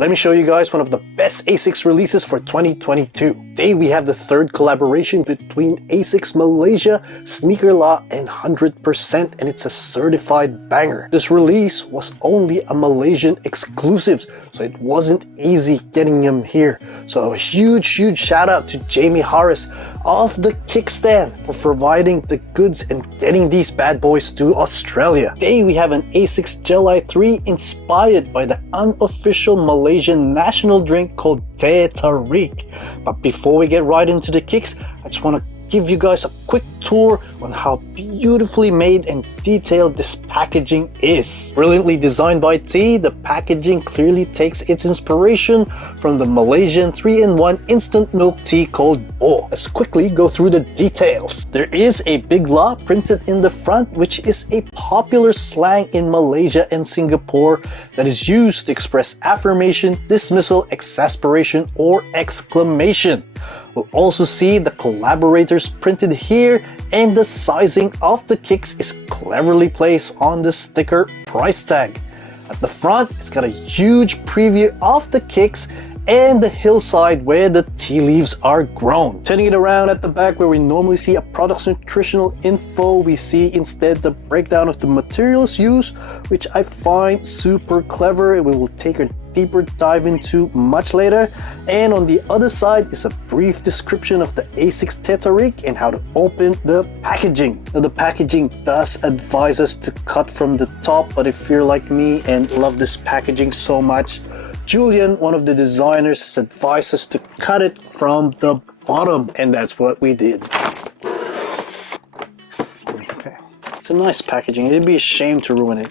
Let me show you guys one of the best ASICS releases for 2022. Today we have the third collaboration between ASICS Malaysia, SNEAKERLAH, and 100%, and it's a certified banger. This release was only a Malaysian exclusive, so it wasn't easy getting them here. So a huge shout out to Jamie Harris of the Kickstand for providing the goods and getting these bad boys to Australia. Today we have an ASICS LYTE 3 inspired by the unofficial Malaysian national drink called TARIK. But before we get right into the kicks, I just want to give you guys a quick tour on how beautifully made and detailed this packaging is. Brilliantly designed by T, the packaging clearly takes its inspiration from the Malaysian 3-in-1 instant milk tea called Bo. Let's quickly go through the details. There is a big LA printed in the front, which is a popular slang in Malaysia and Singapore that is used to express affirmation, dismissal, exasperation, or exclamation. We'll also see the collaborators printed here, and the sizing of the kicks is cleverly placed on the sticker price tag. At the front, it's got a huge preview of the kicks and the hillside where the tea leaves are grown. Turning it around at the back where we normally see a product's nutritional info, we see instead the breakdown of the materials used, which I find super clever and we will take a deeper dive into much later. And on the other side is a brief description of the ASICS TARIK and how to open the packaging. Now the packaging does advise us to cut from the top, but if you're like me and love this packaging so much, Julian, one of the designers, has advised us to cut it from the bottom, and that's what we did. Okay, it's a nice packaging. It'd be a shame to ruin it.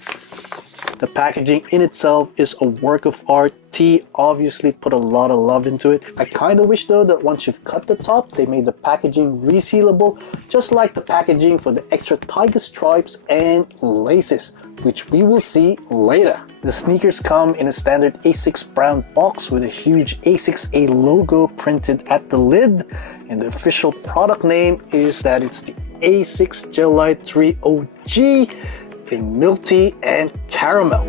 The packaging in itself is a work of art. T obviously put a lot of love into it. I kind of wish though that once you've cut the top, they made the packaging resealable, just like the packaging for the extra tiger stripes and laces, which we will see later. The sneakers come in a standard ASICS brown box with a huge ASICS A logo printed at the lid, and the official product name is that it's the ASICS LYTE 3 OG in milk tea and caramel.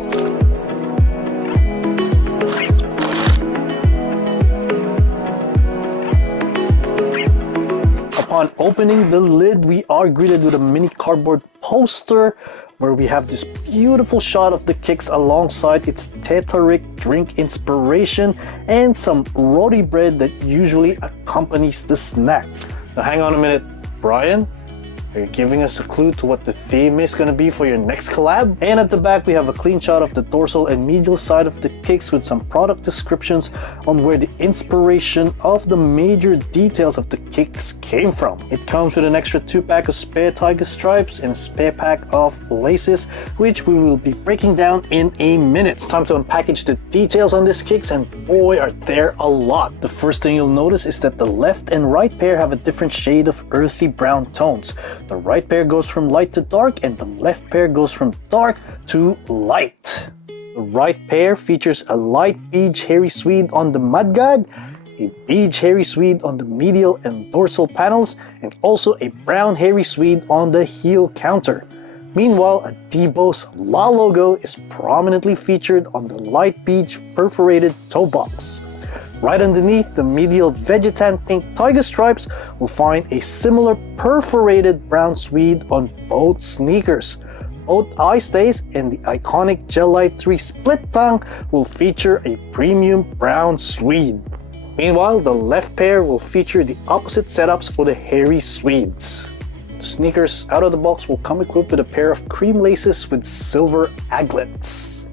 Upon opening the lid, we are greeted with a mini cardboard poster where we have this beautiful shot of the kicks alongside its TARIK drink inspiration and some roti bread that usually accompanies the snack. Now hang on a minute, Brian. Are you giving us a clue to what the theme is going to be for your next collab? And at the back we have a clean shot of the dorsal and medial side of the kicks with some product descriptions on where the inspiration of the major details of the kicks came from. It comes with an extra 2-pack of spare tiger stripes and a spare pack of laces, which we will be breaking down in a minute. It's time to unpackage the details on this kicks, and boy are there a lot. The first thing you'll notice is that the left and right pair have a different shade of earthy brown tones. The right pair goes from light to dark and the left pair goes from dark to light. The right pair features a light beige hairy swede on the mudguard, a beige hairy swede on the medial and dorsal panels, and also a brown hairy swede on the heel counter. Meanwhile, a Debo's LA logo is prominently featured on the light beige perforated toe box. Right underneath the medial Vegetan pink tiger stripes, we'll find a similar perforated brown swede on both sneakers. Both eye stays and the iconic LYTE 3 split tongue will feature a premium brown swede. Meanwhile, the left pair will feature the opposite setups for the hairy swedes. The sneakers out of the box will come equipped with a pair of cream laces with silver aglets.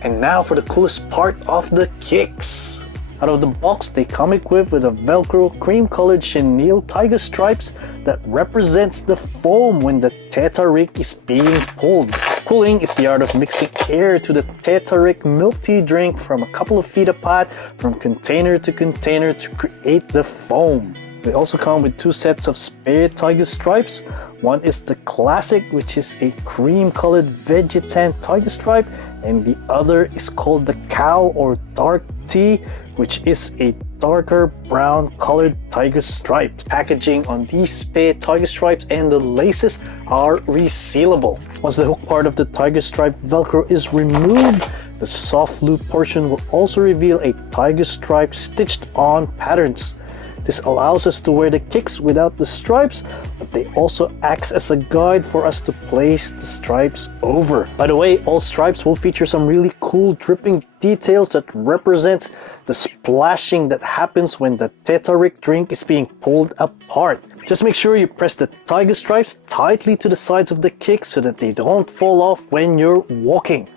And now for the coolest part of the kicks. Out of the box, they come equipped with a Velcro cream-colored chenille tiger stripes that represents the foam when the TARIK is being pulled. Pulling is the art of mixing air to the TARIK milk tea drink from a couple of feet apart from container to container to create the foam. They also come with 2 sets of spare tiger stripes. One is the classic, which is a cream-colored Vegetan tiger stripe, and the other is called the cow or dark tea, which is a darker brown colored tiger stripes. Packaging on these spare tiger stripes and the laces are resealable. Once the hook part of the tiger stripe Velcro is removed, The soft loop portion will also reveal a tiger stripe stitched on patterns. This allows us to wear the kicks without the stripes, but they also acts as a guide for us to place the stripes over. By the way, all stripes will feature some really cool dripping details that represents the splashing that happens when the TARIK drink is being pulled apart. Just make sure you press the tiger stripes tightly to the sides of the kick so that they don't fall off when you're walking.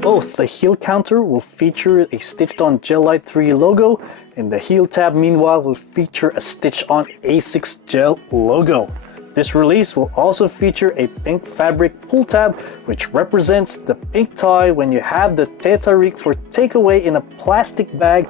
Both the heel counter will feature a stitched on Gel Lyte 3 logo, and the heel tab meanwhile will feature a stitch on ASICS Gel logo. This release will also feature a pink fabric pull tab, which represents the pink tie when you have the TARIK for takeaway in a plastic bag,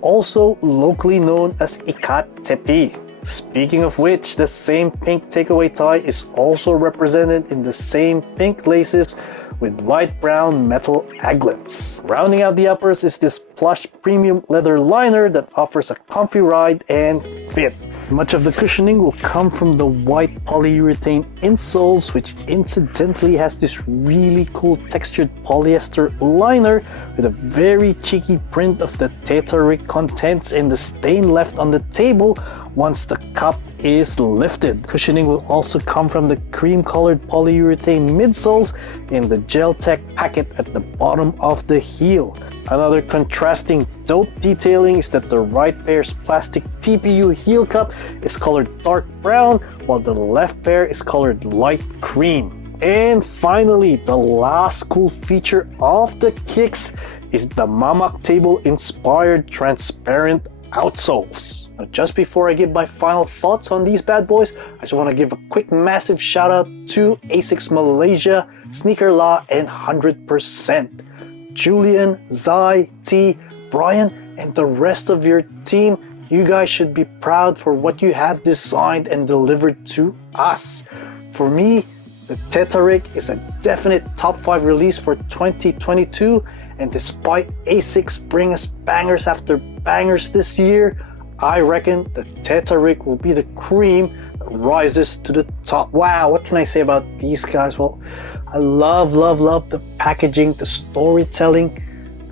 also locally known as ikat tepi. Speaking of which, the same pink takeaway tie is also represented in the same pink laces with light brown metal aglets. Rounding out the uppers is this plush premium leather liner that offers a comfy ride and fit. Much of the cushioning will come from the white polyurethane insoles, which incidentally has this really cool textured polyester liner with a very cheeky print of the TARIK contents and the stain left on the table once the cup is lifted. Cushioning will also come from the cream colored polyurethane midsoles in the Gel Tech packet at the bottom of the heel. Another contrasting dope detailing is that the right pair's plastic TPU heel cup is colored dark brown while the left pair is colored light cream. And finally, the last cool feature of the kicks is the Mamak table inspired transparent outsoles. Now, just before I give my final thoughts on these bad boys, I just want to give a quick massive shout out to ASICS Malaysia, SNEAKERLAH, and 100%. Julian, Zai, T, Brian, and the rest of your team, you guys should be proud for what you have designed and delivered to us. For me, the TARIK is a definite top 5 release for 2022, and despite ASICS bringing us bangers after bangers this year, I reckon the TARIK will be the cream that rises to the top. Wow, what can I say about these guys? Well, I love the packaging, the storytelling,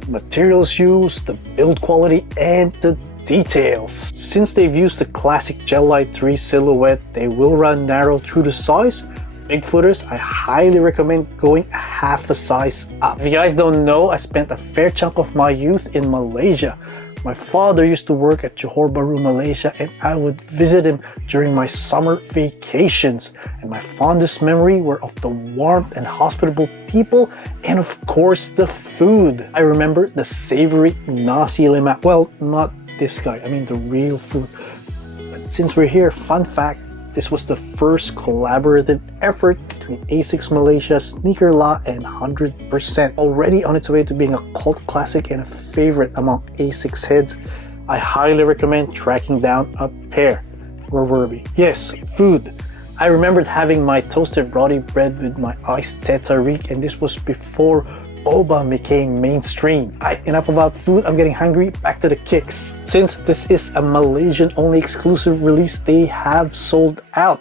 the materials used, the build quality, and the details. Since they've used the classic Gel Lyte 3 silhouette, they will run narrow through the size. Big footers, I highly recommend going half a size up. If you guys don't know, I spent a fair chunk of my youth in Malaysia. My father used to work at Johor Bahru, Malaysia, and I would visit him during my summer vacations. And my fondest memory were of the warmth and hospitable people, and of course the food. I remember the savory nasi lemak. Well, not this guy, I mean the real food. But since we're here, fun fact, this was the first collaborative effort between ASICS Malaysia, SNEAKERLAH, and 100%. Already on its way to being a cult classic and a favorite among ASICS heads, I highly recommend tracking down a pair. Where were we? Yes, food. I remembered having my toasted roti bread with my iced TARIK, and this was before boba became mainstream. Alright, enough about food, I'm getting hungry, back to the kicks. Since this is a Malaysian only exclusive release, they have sold out.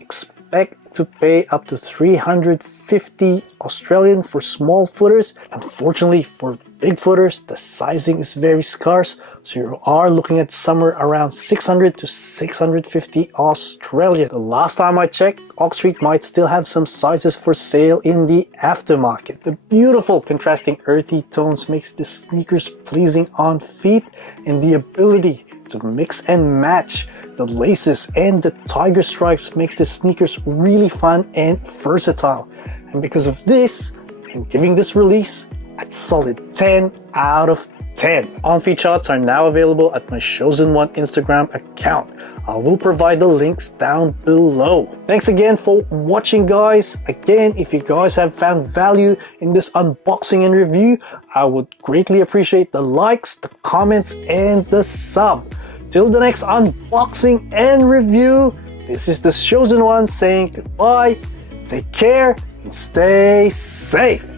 Expect to pay up to 350 Australian for small footers. Unfortunately for big footers, the sizing is very scarce, so you are looking at somewhere around 600 to 650 Australian. The last time I checked, Oxstreet might still have some sizes for sale in the aftermarket. The beautiful contrasting earthy tones makes the sneakers pleasing on feet, and the ability to mix and match the laces and the tiger stripes makes the sneakers really fun and versatile. And because of this, I'm giving this release a solid 10 out of 10. On-feet shots are now available at my Chosen One Instagram account. I will provide the links down below. Thanks again for watching, guys. Again, if you guys have found value in this unboxing and review, I would greatly appreciate the likes, the comments, and the sub. Till the next unboxing and review, this is the Chosen One saying goodbye, take care, and stay safe.